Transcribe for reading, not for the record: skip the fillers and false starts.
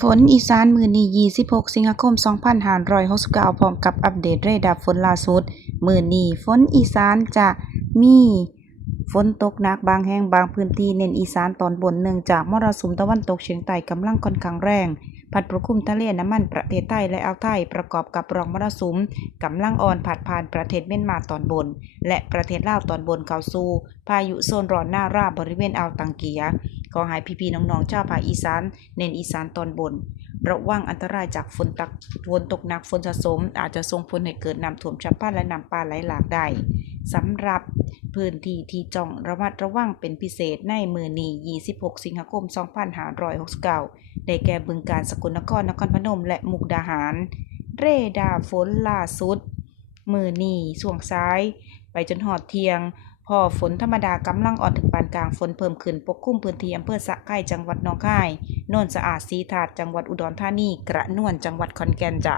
ฝนอีสานมื้อนี้26สิงหาคม2569พร้อมกับอัปเดตเรดาร์ฝนล่าสุดมื้อนี้ฝนอีสานจะมีฝนตกหนักบางแห่งบางพื้นที่เน้นอีสานตอนบนเนื่องจากมรสุมตะวันตกเฉียงใต้กำลังค่อนข้างแรงพัดปกคลุมทะเลน้ำมันประเทศไทยและอ่าวไทยประกอบกับร่องมรสุมกำลังอ่อนพัดผ่านประเทศเมียนมาตอนบนและประเทศลาวตอนบนเข้าสู่พายุโซนร้อนนาราบริเวณอ่าวตังเกียขอให้พี่ๆน้องๆชาวภาคอีสานเน้นอีสานตอนบนระวังอันตรายจากฝนตกหนักฝนสะสมอาจจะส่งผลให้เกิดน้ำท่วมฉับพลันและน้ำป่าไหลหลากได้สำหรับพื้นที่ที่จ้องระมัดระวังเป็นพิเศษในมื้อนี้26สิงหาคม2569ได้แก่บึงกาฬสกลนครนครพนมและมุกดาหารเรดาร์ฝนล่าสุดมื้อนี้ช่วงสายไปจนฮอดเที่ยงพอฝนธรรมดากำลังอ่อนถึงปานกลางฝนเพิ่มขึ้นปกคลุมพื้นที่อำเภอสะไคร่จังหวัดหนองคายโน่นสะอาดศรีถาดจังหวัดอุดรธานีกระนวนจังหวัดขอนแก่นจ้ะ